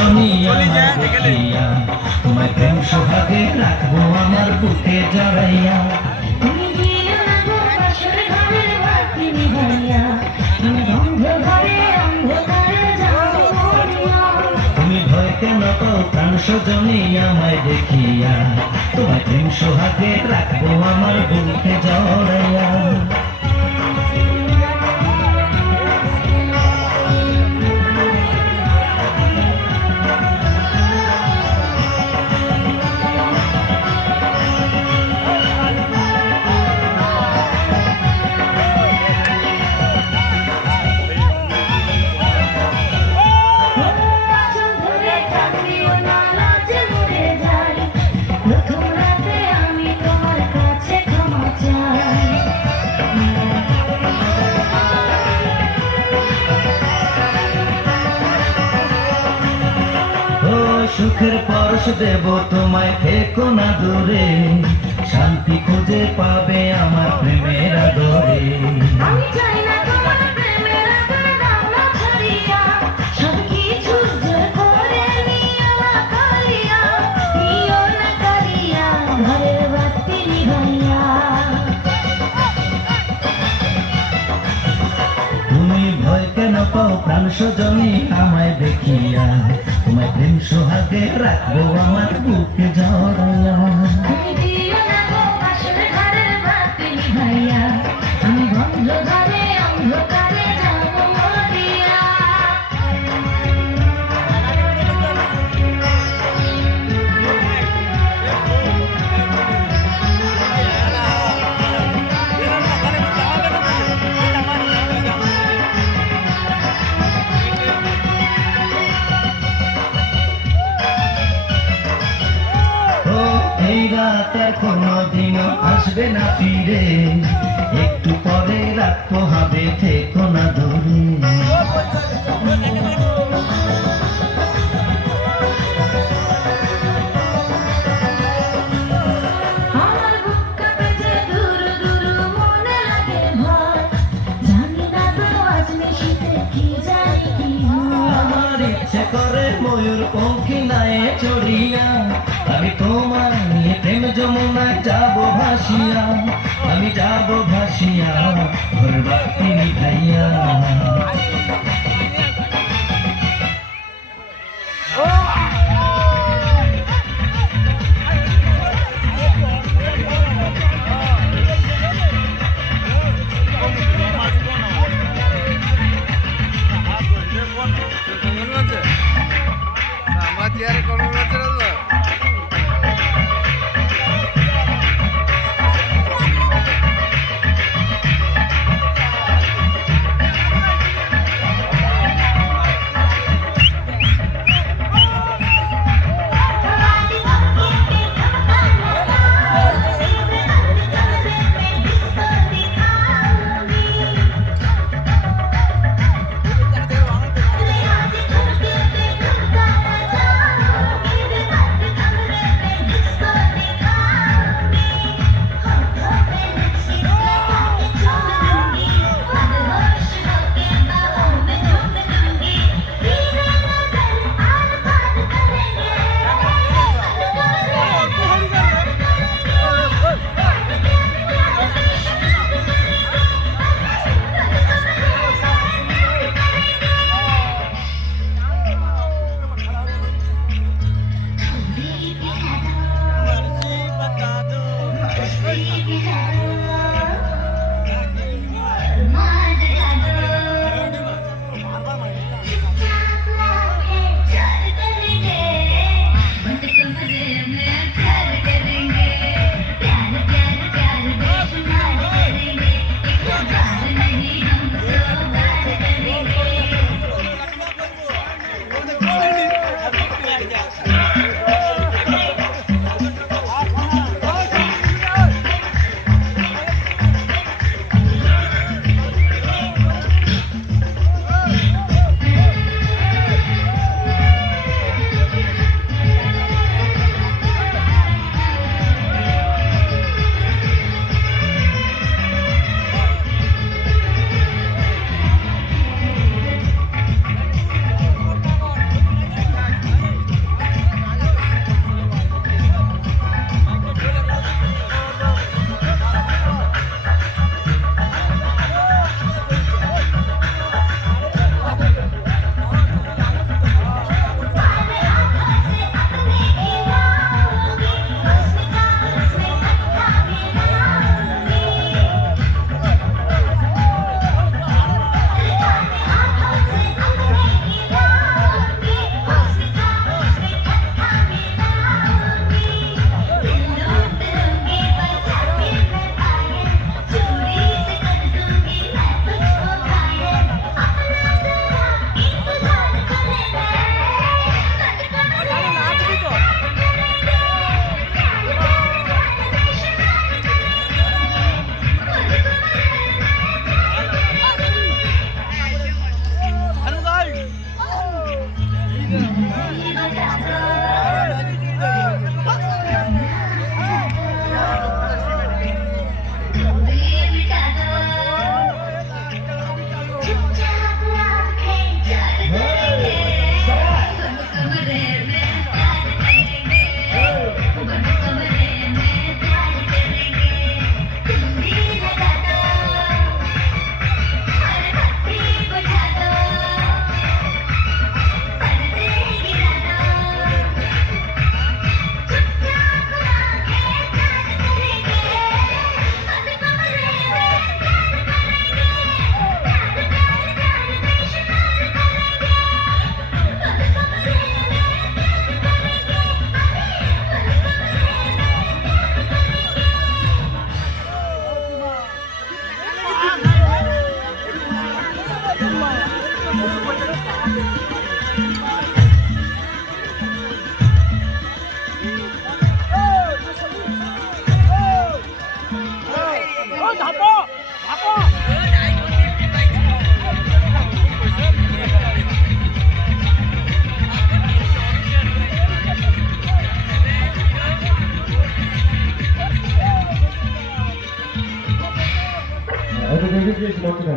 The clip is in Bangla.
সজনী আমার দেখিয়া তোমায় প্রেম সোহাগে রাখবো আমার বুকে জড়াইয়া তুমি দিও না গো বাসর ঘরের বাতি নিভাইয়া তুমি বন্ধ ঘরে অন্ধকারে যাও মরিয়া তুমি ভয় কেন পাও প্রাণ সজনী আমায় দেখিয়া তোমায় প্রেম সোহাগে রাখবো আমার বুকে জড়াইয়া প্রথম রাতে আমি তোমার কাছে ক্ষমা চাই ও সুখের পরশ দেব তোমায় থেকো না দূরে শান্তি খুঁজে পাবে আমার প্রেমের আদরে আমি চাই না তোমার প্রেমের আগুনে দাও না ছড়িয়া সব কিছু জোর করে নিও না কারিয়া ঘরের বাতি নিভাইয়া তুমি ভয় কেন পাও প্রাণ সজনী আমায় দেখিয়া তোমায় প্রেম সোহাগে রাখবো আমার বুকে জড়াইয়া তুমি দিও না গো বাসর ঘরের বাতি নিভাইয়া আমি বন্ধ ঘরে অন্ধকারে যাব মরিয়া ও এই রাত আর কোনোদিনও আসবে না ফিরে একটু পরে রাখবো হবে থেকো না দূরে আমার বুক কাঁপে যে দূর দূর মনে লাগে ভয় জানি না তো আজ নিশীথে কি জানি কি হয় আমার ইচ্ছে করে ময়ূর পঙ্খী নায়ে চড়িয়া আমি তোমার নিয়ে প্রেম যমুনায় যাবো ভাসিয়া আমি যাবো ভাসিয়া ঘর বাতি নিভাইয়া আমার চেয়ারে কোনো আছে না Это